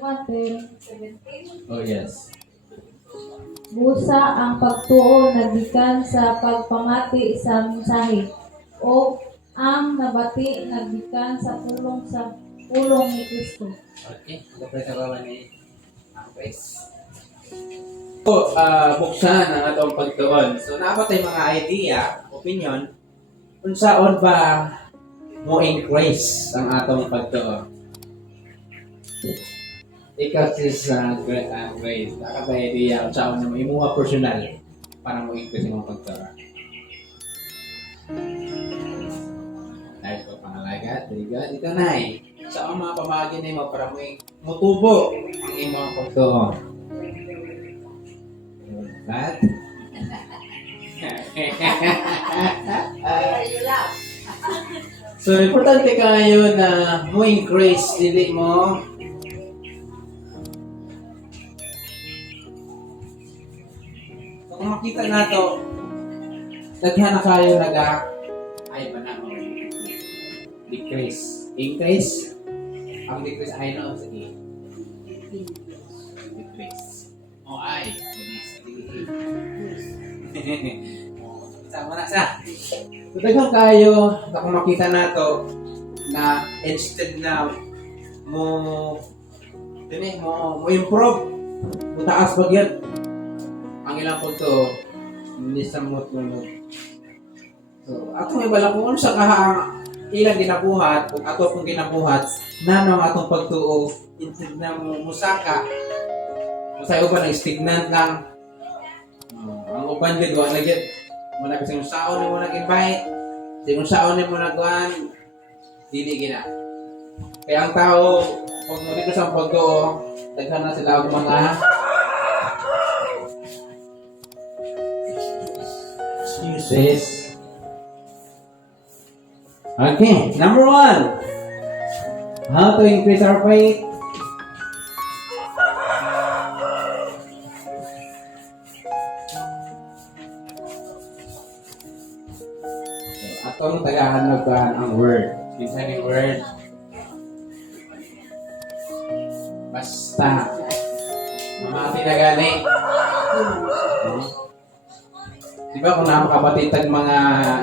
1:17. Oh, yes. Busa ang pagtuo nagikan sa pagpamati sa mensahe o ang nabati nagikan sa pulong ni Kristo. Okay. Kapag kabawa ni ang Chris. So, buksan ang atong pagtuon. So, naapatay mga idea, opinion, kung saan ba mo increase ang atong pagtuon. Ikaw sa Grace, nakabay idea kung saan mo imuha personal para mo increase ang pagtuon. Dahil ko pangalaga, diga, ito na eh. Sa mga pamagin na mo para mo mutubo ang imong pagtuon. Right? So, importante kayo na mo increase, dili mo so, kung makita na to, daghan na kayo ay ba na mo decrease. Increase? Ang decrease ay no, sige. Decrease. O ay, sama na sa. Daghang kayo na kung makita nato na instead na mo improve, mo taas pag yan. Ang ilang punto, nisamot mo. So, ato may bala kung ano sa ilang ginabuhat, kung ato kung ginabuhat, nanong atong pagtuo, instead na musaka, masayo ba ng stagnant lang, ang uban din, wala lagi, wala kasi yung saon mo nag-invite, yung saon mo nag-guan, dili gina. Kaya ang tao, pag nandito sa pagtuo, daghan na sila ang mga excuses. Okay, number 1. How to increase our faith? Atong tagahanap ang word. Kinsa ni word? Basta. Mamati na gani. Diba kung napakabatitag mga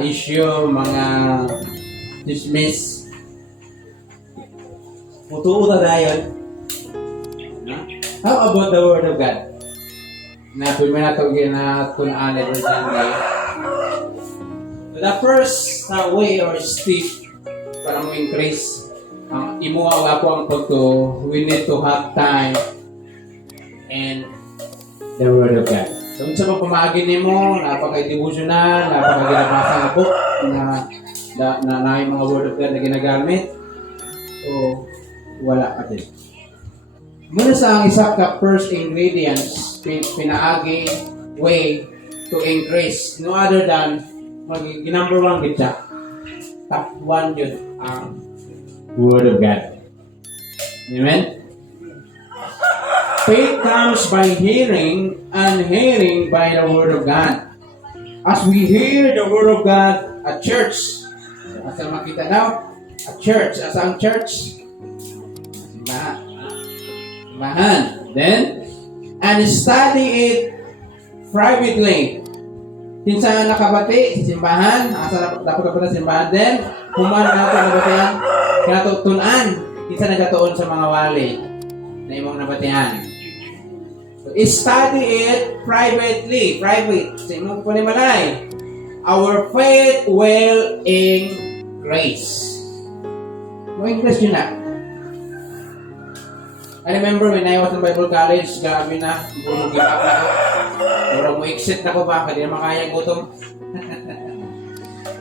issue, mga dismiss, mutuo na dayon. How about the Word of God? Na pwede na ito ginatunaan every Sunday. The first way or step para mo increase imuha ako ang pagto, we need to have time and the Word of God. So, sa pagpamagin mo, napaka-devotional, napaka-ginabasa na book na yung mga Word of God na ginagamit, so, wala pa din. Muna sa ang isa ka first ingredients, pinaagi way to increase, no other than number 1 kita. Top 1 yun ang Word of God. Amen? Faith comes by hearing, and hearing by the Word of God. As we hear the Word of God at church, as ang makita daw, at church, as ang church, simbahan. Then, and study it privately. Kinsa nakabati, simbahan, asa dapat sa simbahan. Then, human nato nabatihan, kinatutunan, kinsa nagatuon sa mga wali na imong nabatihan. So, study it privately. Private. Sa imong panimalay. Our faith will increase. Mo increase yun na. I remember when I was in Bible college, grabe na. Give up na ako. Murag mo exit na ko ba? Hindi na makayang gutom.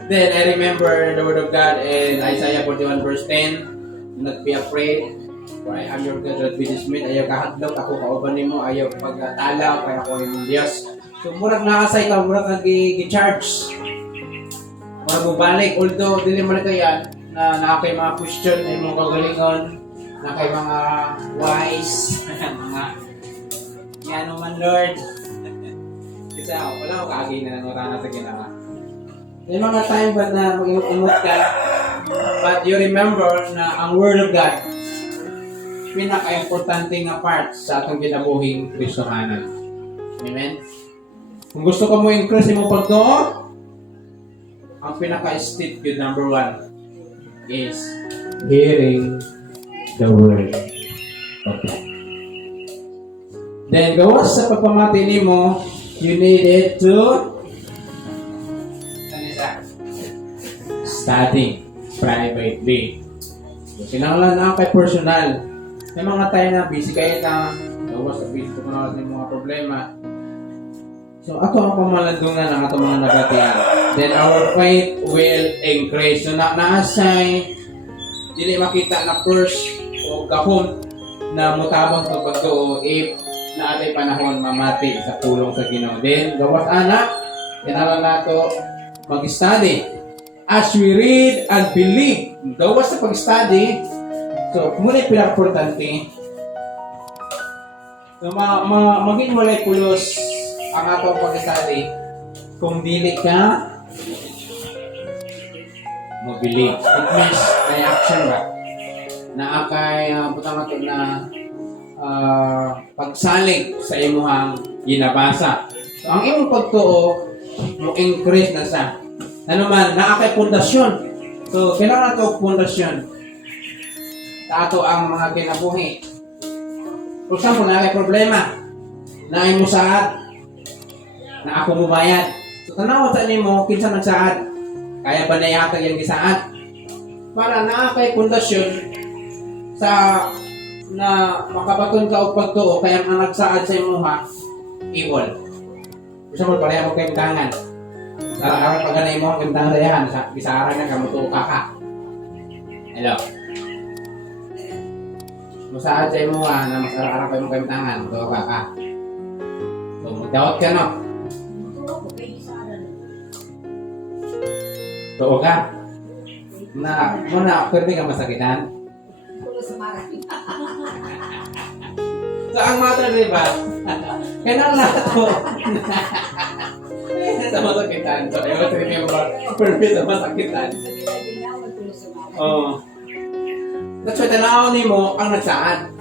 Then, I remember the Word of God in Isaiah 41 verse 10. Do not be afraid. For I am your God that be dismayed. Ayaw kahadlok, ako kauban nimo. Ayaw pagtalaw, kaya ako yung Diyos. So, murag nakasay ka, murag nag-charge. Murag mo balik. Although, dili mo na yan, na nakakay mga question, ay mga kagalingon, nakakay mga wise, mga yan man Lord. Kasi wala ko kaagay na nangutana sa ginawa. May mga time ba na mag-imot ka, but you remember na ang Word of God pinaka-importante nga part sa atong ginabuhing Kristohanan. Amen? Kung gusto ka mo increase mo pagtuo, ang pinaka-step yun, number 1 is hearing the word of God. Then, gawas sa pagpamati nimo, you needed to study privately. So, kinahanglan na kay personal. May mga tayo na busy kayo na gawas sa busy ko na natin mga problema. So, ako ang pamalandungan ng atong mga nagatian. Then, our faith will increase. So, naasay, dili makita na first o gahom na mutabang sa pagtuo if na atay panahon mamati sa pulong sa Ginoo. Then, gawas anak, kinahanglan nato mag-study. As we read and believe, gawas sa pag-study, so, muna yung pinaka-importante, so, maging walay pulos ang atong pag-study kung dili ka mag-believe. It means, may action ba? Na akay, butang ato na pagsalig sa imuhang ginabasa. So, ang imong pagtuo, mo increase na sa ano man, naakay pundasyon. So, kailangan nato pundasyon. Sa ato ang mga kinabuhi. For example, naakay problema. Naay mo saad. Na ako mubayad. So, tanaw sa nimo kinsa nagsaad. Kaya ba na yata yung gisaad? Para naakay pundasyon sa na makabaton ka og pagtuo kaya ang nagsaad sa imuha evil. Gusto mo pareha mo kayong tangan. Araw-araw pag ganay mo ang gandang rayahan, bisara na kamutuo ka. Hello. Musaad sa imuha na mas araw-araw kayo mo kayong tangan, mutuo ka. So, magdawat ka no? Tuo ka. Muna, pwede ka masakitan? So, ang matter, di ba? Kailangan nato. Sa masakitan. So, I want to remember, pwede sa masakitan. Oh. That's why tanaw ni mo ang nagsaad.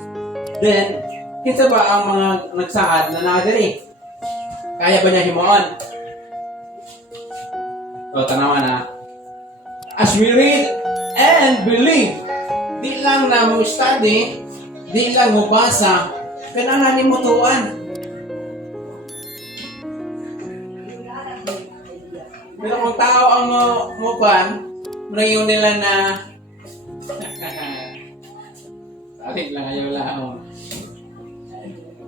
Then, kinsa ba ang mga nagsaad na nakadiri? Kaya ba niya himuon? So, tanawan na. As we read and believe, di lang na mo study, di lang mo basa, kailangan mo tuwan. Pero kung tao ang mupan, marayon nila na salit lang ayaw lang.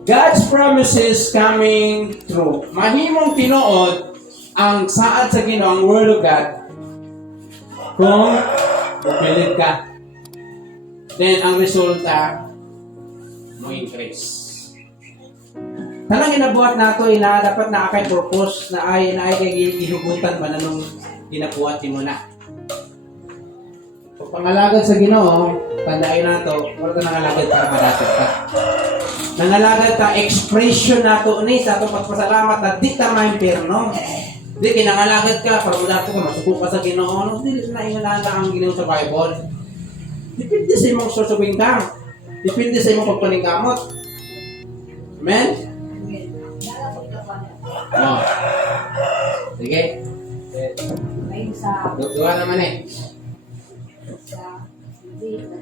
God's promises coming true. Mahimong tinuod ang saad sa Ginoo, ang Word of God, kung bupilit ka. Then, ang resulta, mo increase. Tanang ginabuhat nato ina dapat na kay purpose na ay kay gihugutan ba nanong ginabuhat mo na. Pag pangalagad sa Ginoo, tandaan nato, wala ka nangalagad para madatot ka. Nangalagad ta expression nato ni sa atong pagpasalamat na di ta maimpierno. Di kinangalagad ka para madato ka masuko ka sa Ginoo. No, dili na ingalaga ang Ginoo sa Bible. Depende sa imong source of income. Depende sa imong pagpaningkamot. Amen? No. Sige. Dua naman eh.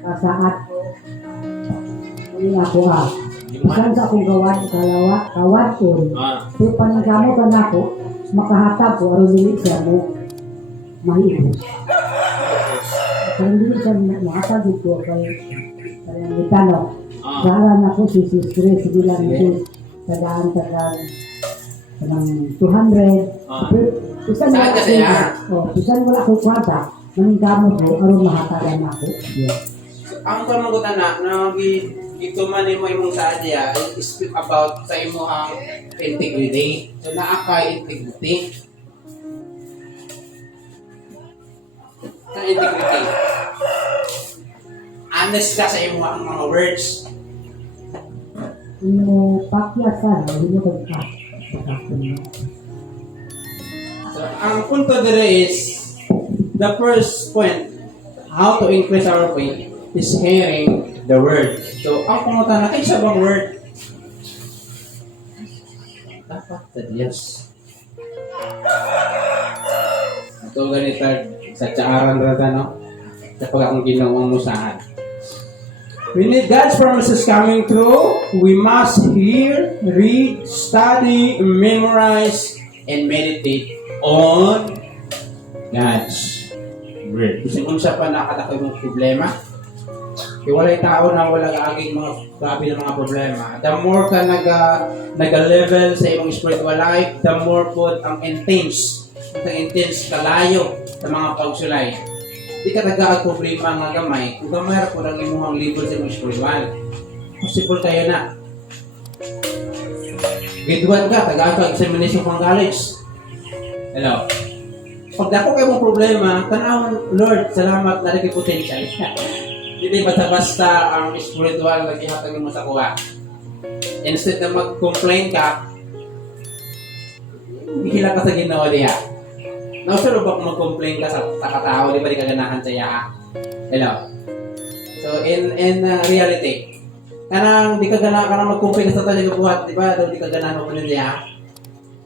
Kasaat ko. Muli ako ha. Isan sa akong kawat ko. So panagamo ka na ako, makahatap ko, aron dili siya mo mahimo. Kung dili siya makasag ko, kaya gitano. Saaran ako si Chris, bilang ito, sa daan ng 200. Isan wala ko kwanta, maningkamot ko, aron mahatagan ako. Ang kanugutan na gituman mo imong saadya is speak about sa imong integrity. So naaka integrity. Sa integrity. Honest ka sa imong mga words. Ino pakyat ka, hindi ko ka. So ang punto dire is the first point, how to increase our faith is hearing the word. So, ang pangutana, kinsa bang word? Dapat sa Diyos. Ito ganito, sa tsaaran rata, no? Kapag akong ginawang musahan. We need God's promises coming true. We must hear, read, study, memorize, and meditate on God's Word. Kasi kung siya pa nakataka yung problema, walay tao na walang aging mga grabe na mga problema. The more ka nag-level sa imong spiritual life, the more po ang intense kalayo sa mga pagsulay. Di ka nag-problema nga gamay, kung gamay po lang imuhang level sa imong spiritual. Possible kayo na. Grade 1 ka, taga-examination pang college. Hello? Pag dako kayo mong problema, tanawon, Lord, salamat na rin potential. Hindi basta-basta ang spiritual na gihatag mo sa kuha. Instead na mag-complain ka, hihila ka sa ginawa diha. Nausuro ba kung mag-complain ka sa katao, di ba di ka ganahan sa iya? Hello? So, in reality, kanang di ka ganahan mag-complain ka sa tayo buhat, di ba? Di ka ganahan mag-complain sa iya?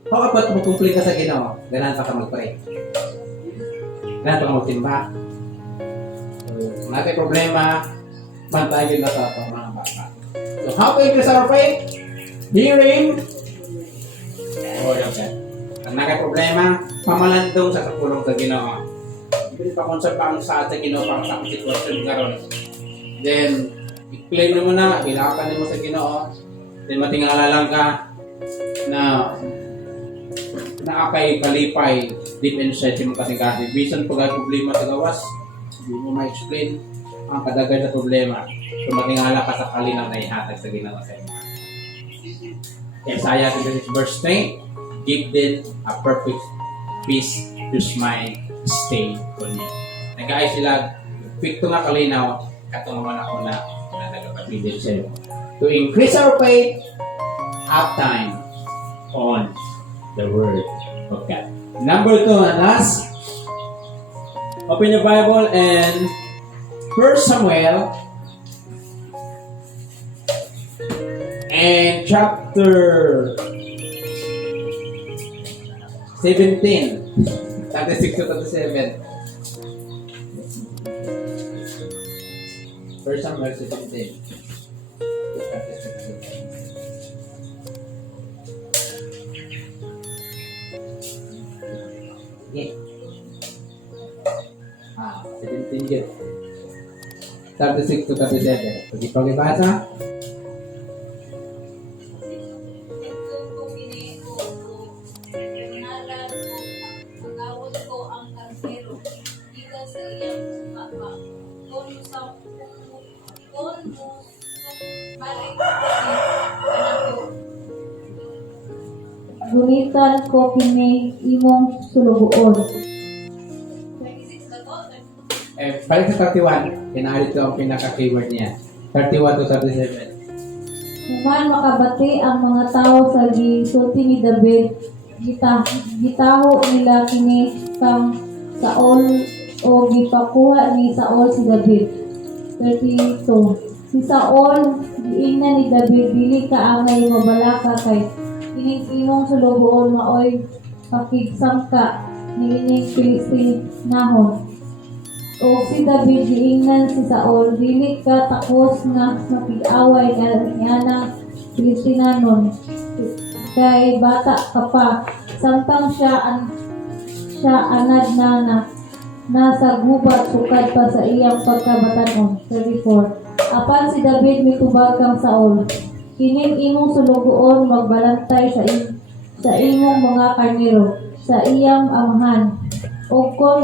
How about mag-complain ka sa ginawa? Ganahan pa ka mag-pray. Ganahan pa ka magtimba. Kung natin problema, pantayin na sa mga bata. So, how to increase our faith? Hearing. Word of God. Ang nagay problema, pamalandong sa kapulong sa Ginoo. Hindi pa kung sa pang sa Ginoo para sa sitwasyon karon. Then, i-claim mo na, ilakan mo sa Ginoo. Then, matingala lang ka na akay kalipay deep inside mo kasi bisan pag problema sa gawas, hindi mo ma-explain ang kadagay sa problema. So, matingala ka sa kalinaw na ihatag sa Ginoo sa inyo. Isaiah 26 verse 3, give them a perfect peace whose mind stay on you. Nag-aay sila, pikto nga kalinaw, katong naman ako na nagkapatid sa iyo. To increase our faith, have time on the Word of God. Number 2 and last, open your Bible and 1 Samuel and chapter 17, 36 to 37. 1 Samuel 17. Okay. 17 yun. 36 to 37. Pag-ipag-ibasa. Gunitan ko kini imong sulugoon. Balik sa 31. Kinahalit ko ang pinaka-keyword niya. 31 to 37. Human makabati ang mga tao sa gisulti ni David, gitaho nila kini kang Saul o gipakuha ni Saul si David. 32. Si Saul giingnan ni David, dili ka angay mabalaka kay kining imong sulugoon maoy pakigsangka ni ining Filistinahon. O si David giingnan si Saul, dili ka takos nga makig-away nga ng Filistinanon. Kay bata ka pa, samtang siya anad na nasa gubat sukad pa sa iyang pagkabatanon. 34. Apan si David mitubag kang Saul, kining imong sulugoon magbalantay sa imong mga karnero sa iyang amahan. O kung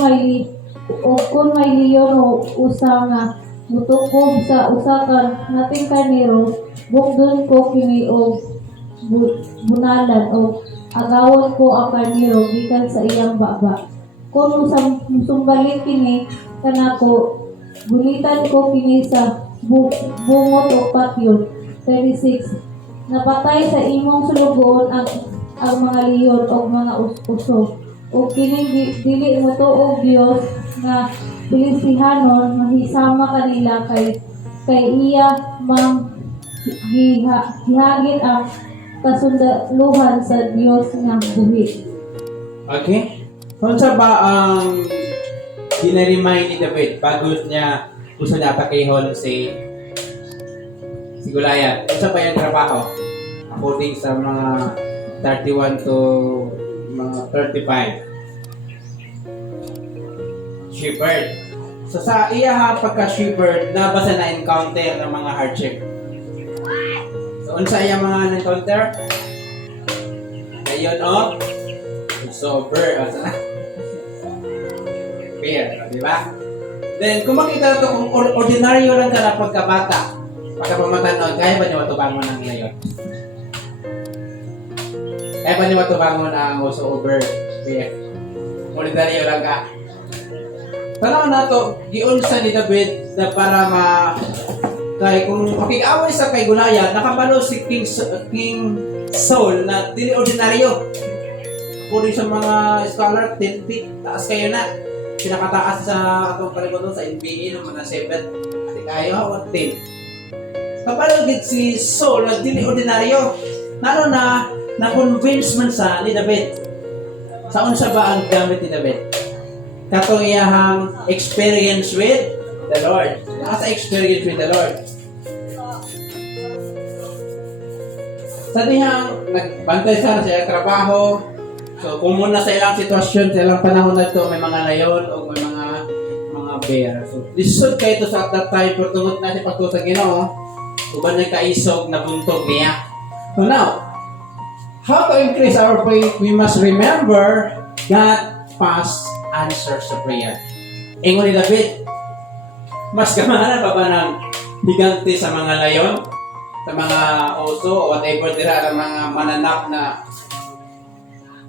may liyon o usa nga mutukob sa usa ka nating karnero, bukdon ko kini o bunalan o agawon ko ang karnero gikan sa iyang baba. Kung musumbalit kini kanako, gulitan ko kini sa bungot o patyon. 36. Napatay sa imong sulugoon ang mga leon o mga uso. O kining dili mo to o Dios nga Filistinanon, mahisama kanila kay kay iya gihagit ang kasundaluhan sa Dios nga buhi. Okay? Kung sa ba ang ginaremind ni David bago niya gusto niya atakihon si Goliath? Kung sa ba yung trabaho? According sa mga 31 to mga 35. Shepherd. So sa iya pagka-shepherd, nabasa na encounter ng mga hardship. So unsa iya mga encounter? Ngayon sober. Fair, di ba? Then, kung makita ito, kung ordinaryo lang ka na pagkabata, pagkapamatanon, kaya ba niyo matubangon ang ngayon? Kaya ba niyo matubangon ang sober? Fair. Ordinaryo lang ka. Tanaw na to, giunsa ni David na para kay kung makikaway sa kay Goliath, nakabalo si King Saul na dili ordinaryo. Puri sa mga scholar, 10 feet, taas kayo na. Pinakataas sa atong palibot sa NBA ng mga 7. Kasi kayo, 10. Kapalagid si Saul na dili ordinaryo. Nano na-convince man sa ni David. Saan siya ba ang gamit ni David? Katong iyahang experience with the Lord. Nasa experience with the Lord. Sa dihang nagbantay sa iyang trabaho, so kung muna sa ilang sitwasyon, sa ilang panahon na ito, may mga layon o may mga bear. So lisod kayo ito sa that time, pero tungod na siya pagto sa Ginoo, uban niya kaisog na buntog niya. So now, how to increase our faith? We must remember God past answers to prayer. Ingon ni David, mas gamana pa ba ng higante sa mga layon, sa mga oso, o whatever dira ang mga mananap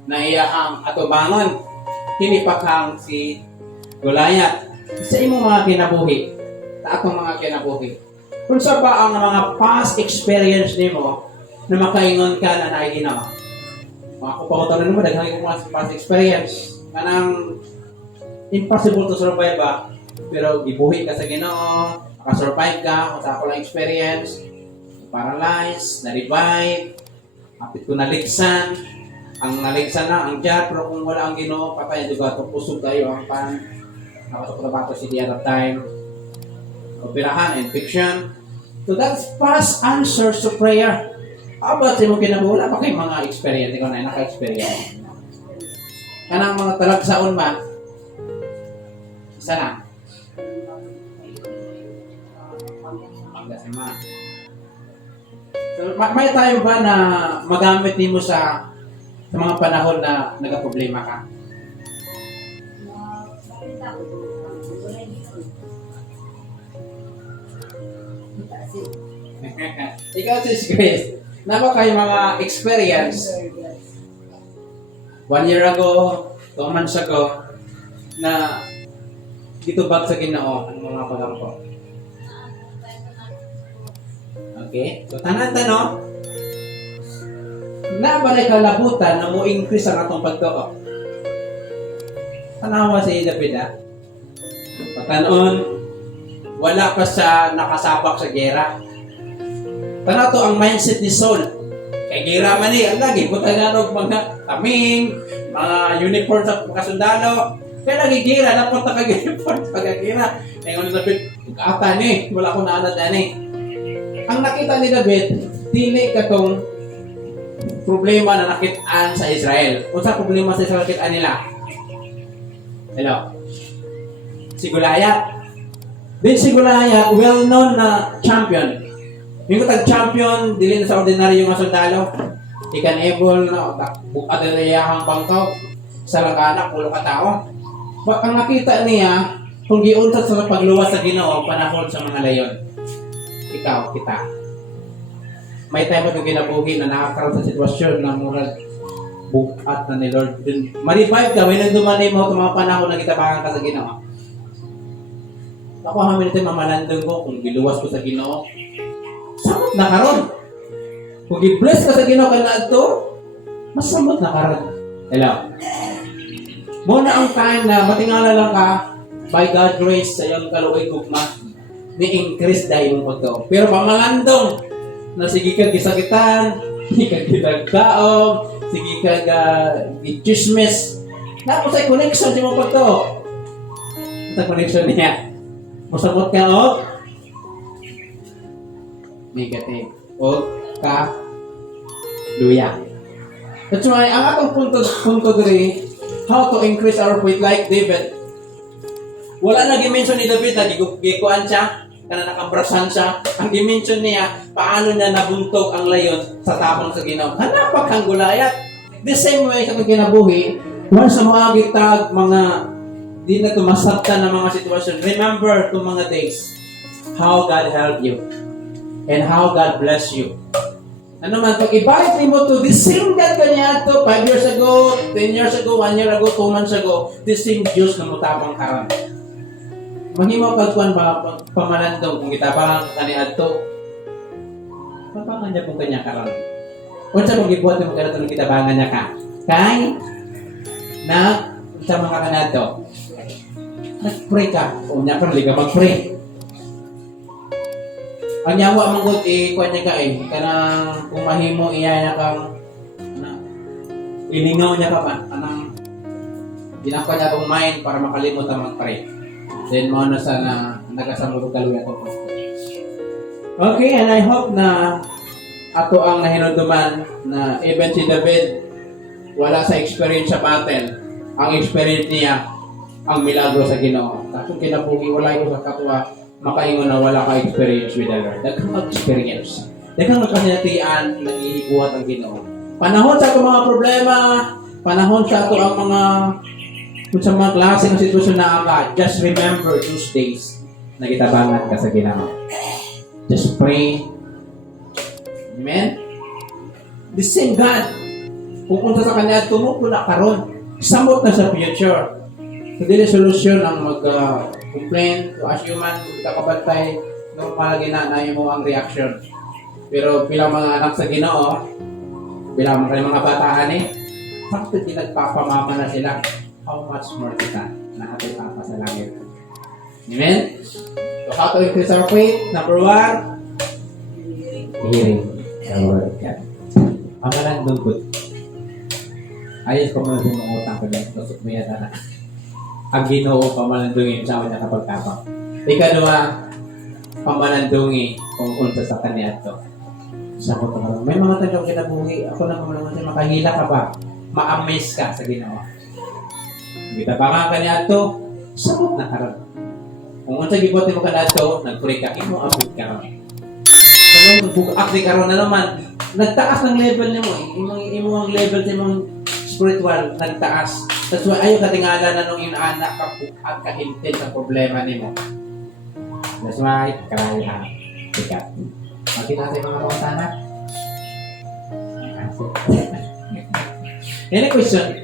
na iyahang atubangon, kinipakang si Goliath sa imong mga kinabuhi, sa atong mga kinabuhi. Kung sa ba ang mga past experience nimo na makaingon ka na naiginawa? Mga kupakutan mo, daghang yung mga past experience, kanang impossible to survive ba, pero gibuhi ka sa Ginoo, makasurvive ka, kung sa ako lang experience, paralyzed, na-revive, kapit ko naligsan, ang naligsan na, ang jar, pero kung wala ang Ginoo, patay yung duga, pusog tayo ang pan, nakasok si the other time, operahan, infection. So that's past answers to prayer. How about sa mga kinabuhi? Pa kayo mga experience, ikaw na naka-experience. Kanang mga talagsaon ba? Isa na. So, may tayo ba na magamit mo sa mga panahon na nagka-problema ka? Ikaw, Sis Grace, na ba kayo mga experience 1 year ago, 2 months ago, na gitubag sa Ginoo ang mga pagampo? Okay? So, tanan-tano, na ba na kalabutan na mo increase ang atong pagtuo? Tanawa si David, ha? Patanon, wala pa siya nakasabak sa gera. Tanaw to ang mindset ni Saul. Kay gira man ang lagi, buta nga mga kaming, mga uniform sa mga sundalo. Kaya lagi gira, napunta ka uniform sa gira. Kaya nga ni David, ata ni, wala akong naanad na ni. Ang nakita ni David, dili katong problema na nakitaan sa Israel. Kung sa problema sa Israel nakitaan nila? Hello? Si Goliath. Din si Goliath, well-known na champion. Yung tag-champion, dili na sa ordinaryo nga sundalo. He can able na bukat na iyahang bangkaw sa laganak, pulo ka tao. Ang nakita niya, kung giuntat sa pagluwas sa Ginoo, panahon sa mga layon. Ikaw, kita. May time mo ginabuhi na nakakaroon sa sitwasyon na murag bukat na ni Lord. Ma-revive ka, may nagdumanay mo itong mga panahon na kitabangan ka sa Ginoo. Ako hamin ito mamalandong ko kung giluwas ko sa Ginoo. Samot na karon. Kung i-bless ka sa Ginoo kaya ito, mas samot na karon. Hello. Muna ang time na matingala lang ka by God's grace sa iyong kaluoy gugma. ni-increase dahil mo to. Pero pamangandong, na sige ka gisakitan, sige ka gitagdaog, sige ka gichismis, na sa connection sa mo pa to. Sa connection niya. Musamot ka o negative o ka luya. That's why, ang atong punto diri, how to increase our faith like David. Wala na gimension ni David na gikuan siya, kana nakambrasan siya. Ang gimension niya, paano niya nabuntog ang layon sa tapang sa Ginoo. Hanapak ang gulayat. The same way sa kinabuhi, once sa mga gitag, mga di na tumasabtan ng mga sitwasyon, remember itong mga days, how God helped you and how God bless you. Ano man, pag ibalik mo to the same God kanya to 5 years ago, 10 years ago, 1 year ago, 2 months ago, the same Diyos na mutapang karan. Mahimo pagkuhan ba pamalandong kung itabang kaniad to, papangan niya kung kanya karan. Kung sa pag-ibuhat mo kaya itong kitabangan niya ka, kay na sa mga kanato, nag-pray ka, o niya ka, liga mag-pray. Ang yawa mong good, kuha niya ka kanang kung mahimo iya niya kang ilingaw niya ka ba, kanang ginakwa niya kong mind para makalimot ang mag-pray. Then mo na sana nagasamuro kaluya ko. Okay, and I hope na ako ang nahinunduman na even si David wala sa experience sa battle. Ang experience niya ang milagro sa Ginoo. Kung kinabuhi wala ko sa katwa makaingon na wala ka experience with the Lord. Daghang mag-experience. Daghang magkasinatian nag-iibuhat ang Ginoo. Panahon sa itong mga problema, panahon sa ito ang mga kung sa mga klase ng sitwasyon na aga, just remember those days na kitabangan ka sa Ginoo. Just pray. Amen? The same God. Kung punta sa Kanya, tumuko na karon. Samot na sa future. So, dili solusyon ang mag-complain to as human, kakabantay, normal ginanayo mo ang reaction. Pero bilang mga anak sa Ginoo, bilang mga bataan bakit di nagpapamama na sila? How much more kita na ating Papa sa langit? Amen? So, how to increase our faith? Number 1, hearing the word of God. Pangalan dugod. Ayos ko muna din mga utang ko dyan. Tusok mo yan na. Ang Ginoo pamalandungin sa kanya kapag kapag. Ikalawa, pamalandungi kung unsa sa kanya ito. Sa ko ito. May mga tanong kinabuhi. Ako na naman siya makahila ka ba? Ma-amaze ka sa Ginoo. Kita pa nga kanya ito, sabot na karon. Kung unsa gibuhat mo kana ito, nag-pray ka, imo abot ka ron. Kung bug-akti karon na naman, nagtaas ng level nimo imong level sa imong spiritual nagtaas. That's why ayo katingala na nung inaanak ka at kahintin sa problema nimo. That's why karaya sikat. Makita sa mga pangutana. Any question?